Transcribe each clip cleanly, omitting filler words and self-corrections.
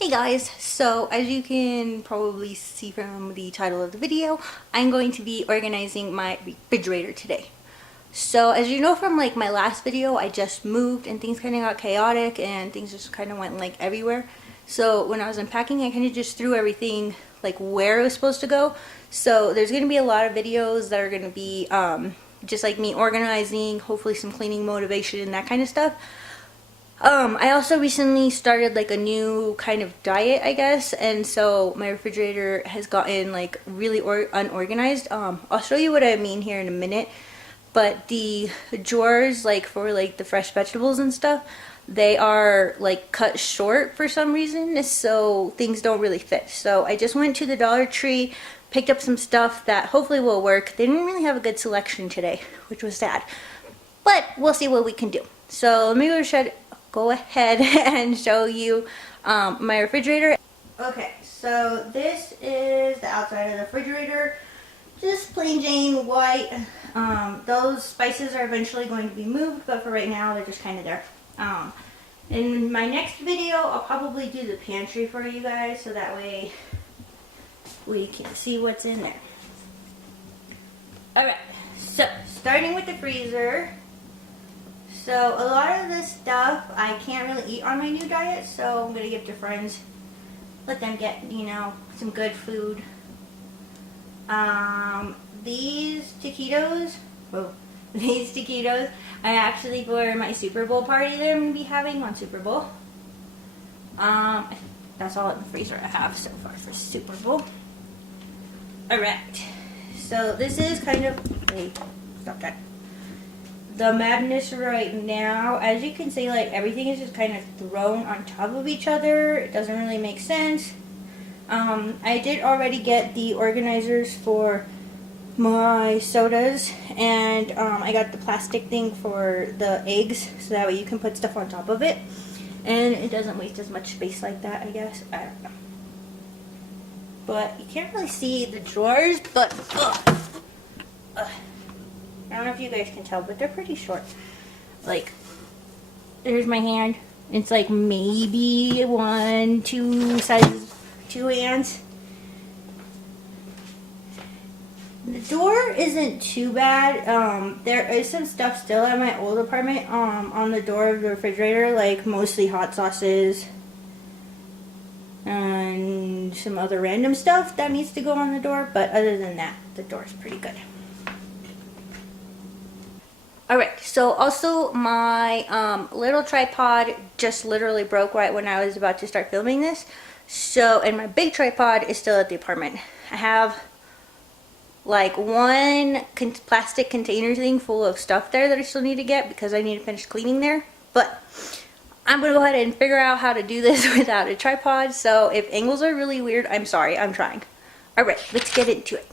Hey guys, so as you can probably see from the title of the video, I'm going to be organizing my refrigerator today. So as you know from like my last video, I just moved and things kind of got chaotic and things just kind of went like everywhere. So when I was unpacking, I kind of just threw everything like where it was supposed to go. So there's going to be a lot of videos that are going to be just like me organizing, hopefully some cleaning motivation and that kind of stuff. I also recently started like a new kind of diet, I guess, and so my refrigerator has gotten like really unorganized. I'll show you what I mean here in a minute, but the drawers like for like the fresh vegetables and stuff, they are like cut short for some reason, so things don't really fit. So I just went to the Dollar Tree, picked up some stuff that hopefully will work. They didn't really have a good selection today, which was sad, but we'll see what we can do. So let me go ahead and show you my refrigerator. Okay, so this is the outside of the refrigerator, just plain Jane white. Those spices are eventually going to be moved, but for right now they're just kind of there. In my next video I'll probably do the pantry for you guys so that way we can see what's in there. Alright, so starting with the freezer. So a lot of this stuff I can't really eat on my new diet, so I'm going to give to friends. Let them get, you know, some good food. These taquitos are actually for my Super Bowl party that I'm going to be having on Super Bowl. That's all in the freezer I have so far for Super Bowl. Alright, so this is kind of, wait, stop that. The madness right now. As you can see, like everything is just kind of thrown on top of each other. It doesn't really make sense. I did already get the organizers for my sodas, and I got the plastic thing for the eggs so that way you can put stuff on top of it and it doesn't waste as much space like that, I guess. I don't know, but you can't really see the drawers, but I don't know if you guys can tell, but they're pretty short. Like, there's my hand. It's like maybe 2 sizes, 2 hands. The door isn't too bad. There is some stuff still at my old apartment on the door of the refrigerator, like mostly hot sauces and some other random stuff that needs to go on the door, but other than that, the door's pretty good. Alright, so also my little tripod just literally broke right when I was about to start filming this. So, and my big tripod is still at the apartment. I have like one plastic container thing full of stuff there that I still need to get because I need to finish cleaning there. But I'm going to go ahead and figure out how to do this without a tripod. So if angles are really weird, I'm sorry, I'm trying. Alright, let's get into it.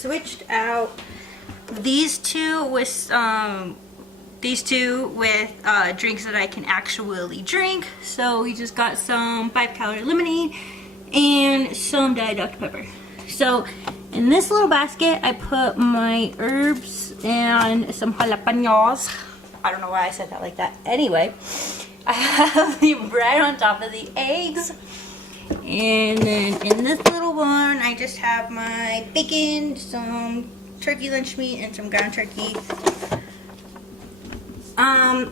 switched out these two with drinks that I can actually drink. So we just got some 5-calorie lemonade and some Diet Dr. Pepper. So in this little basket, I put my herbs and some jalapenos. I don't know why I said that like that. Anyway, I have the bread on top of the eggs. And then in this little one, I just have my bacon, some turkey lunch meat, and some ground turkey.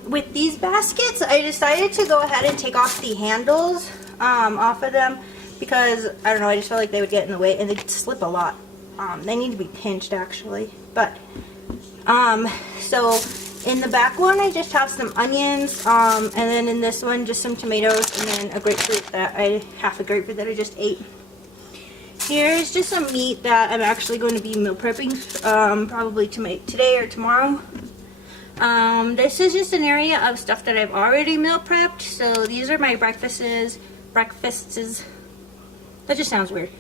With these baskets, I decided to go ahead and take off the handles off of them because, I don't know, I just felt like they would get in the way and they'd slip a lot. They need to be pinched actually. But, so in the back one, I just have some onions, and then in this one, just some tomatoes, and then a grapefruit half a grapefruit that I just ate. Here's just some meat that I'm actually going to be meal prepping, probably to make today or tomorrow. This is just an area of stuff that I've already meal prepped. So these are my breakfasts. That just sounds weird.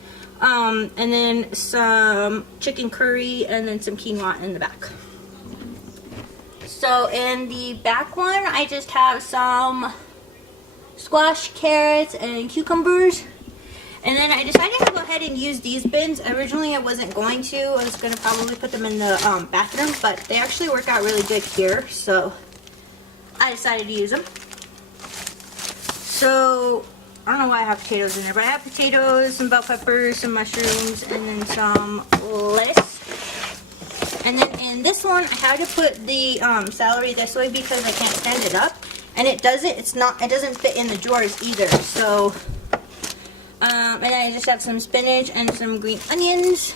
And then some chicken curry and then some quinoa in the back. So in the back one, I just have some squash, carrots, and cucumbers. And then I decided to go ahead and use these bins. Originally, I wasn't going to. I was going to probably put them in the bathroom, but they actually work out really good here. So I decided to use them. So I don't know why I have potatoes in there, but I have potatoes, some bell peppers, some mushrooms, and then some lettuce. And then in this one, I had to put the celery this way because I can't stand it up, and it doesn't. It doesn't fit in the drawers either. So, and then I just have some spinach and some green onions.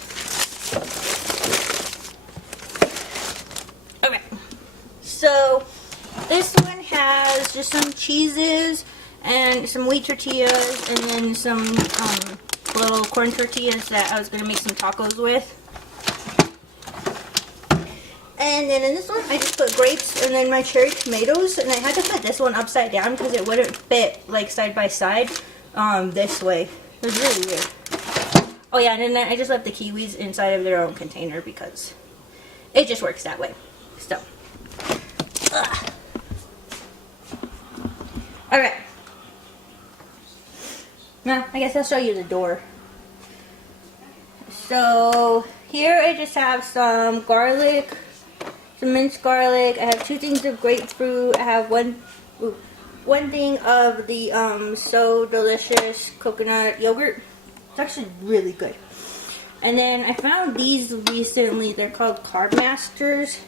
Okay. So this one has just some cheeses and some wheat tortillas, and then some little corn tortillas that I was gonna make some tacos with. And then in this one, I just put grapes and then my cherry tomatoes. And I had to put this one upside down because it wouldn't fit like side by side this way. It was really weird. Oh yeah, and then I just left the kiwis inside of their own container because it just works that way. So, alright. Now, I guess I'll show you the door. So, here I just have some garlic. Some minced garlic. I have 2 things of grapefruit. I have one thing of the So Delicious coconut yogurt. It's actually really good. And then I found these recently. They're called Carb Masters,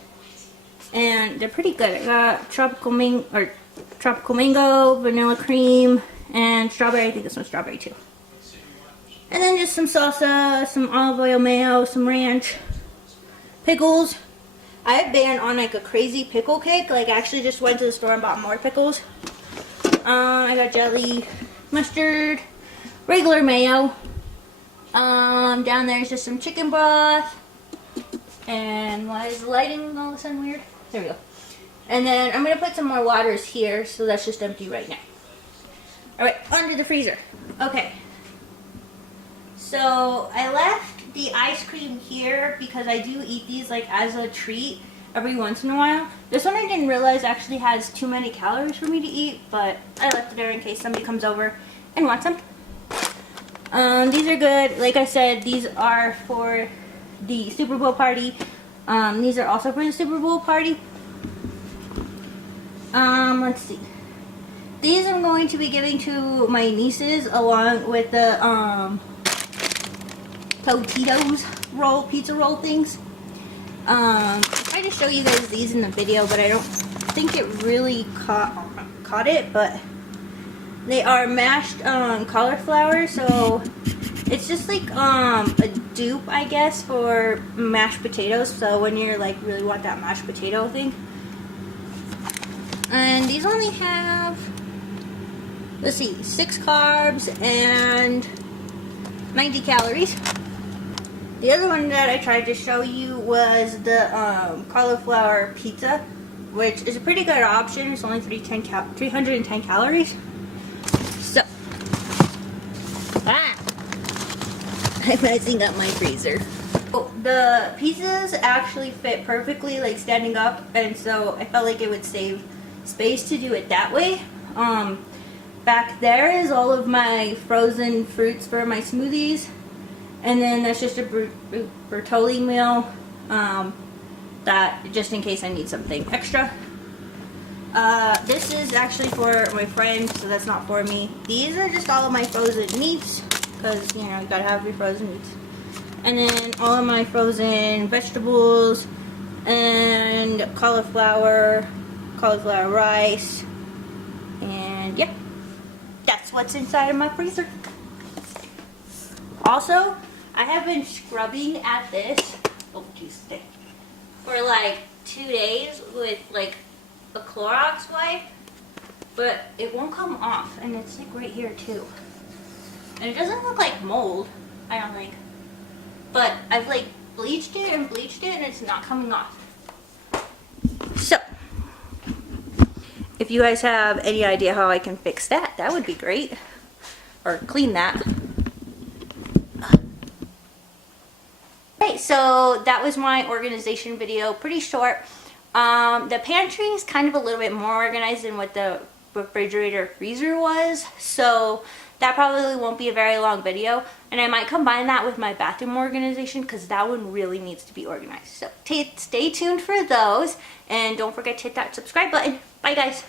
and they're pretty good. I got tropical mango, vanilla cream, and strawberry. I think this one's strawberry too. And then just some salsa, some olive oil, mayo, some ranch, pickles. I've been on like a crazy pickle kick. Like, I actually just went to the store and bought more pickles. I got jelly, mustard, regular mayo. Down there is just some chicken broth. And why is the lighting all of a sudden weird? There we go. And then I'm going to put some more waters here, so that's just empty right now. Alright, under the freezer. Okay. So, I left the ice cream here because I do eat these like as a treat every once in a while. This one I didn't realize actually has too many calories for me to eat, but I left it there in case somebody comes over and wants some. These are good. Like I said, these are for the Super Bowl party. These are also for the Super Bowl party. Let's see. These I'm going to be giving to my nieces along with the Totitos pizza roll things. I tried to show you guys these in the video, but I don't think it really caught it, but they are mashed cauliflower, so it's just like a dupe, I guess, for mashed potatoes. So when you're like really want that mashed potato thing. And these only have, let's see, 6 carbs and 90 calories. The other one that I tried to show you was the cauliflower pizza, which is a pretty good option. It's only 310 calories. So, I'm messing up my freezer. Oh, the pieces actually fit perfectly, like standing up, and so I felt like it would save space to do it that way. Back there is all of my frozen fruits for my smoothies, and then that's just a Bertolli meal, that just in case I need something extra. This is actually for my friend, so that's not for me. These are just all of my frozen meats, because, you know, you gotta have your frozen meats. And then all of my frozen vegetables, and cauliflower rice, and yeah, that's what's inside of my freezer. Also, I have been scrubbing at this, for like 2 days with like a Clorox wipe, but it won't come off, and it's like right here too. And it doesn't look like mold, I don't think. But I've like bleached it, and it's not coming off. So, if you guys have any idea how I can fix that, that would be great. Or clean that. Okay, so that was my organization video, pretty short. The pantry is kind of a little bit more organized than what the refrigerator freezer was, so that probably won't be a very long video, and I might combine that with my bathroom organization because that one really needs to be organized. So stay tuned for those, and don't forget to hit that subscribe button. Bye guys.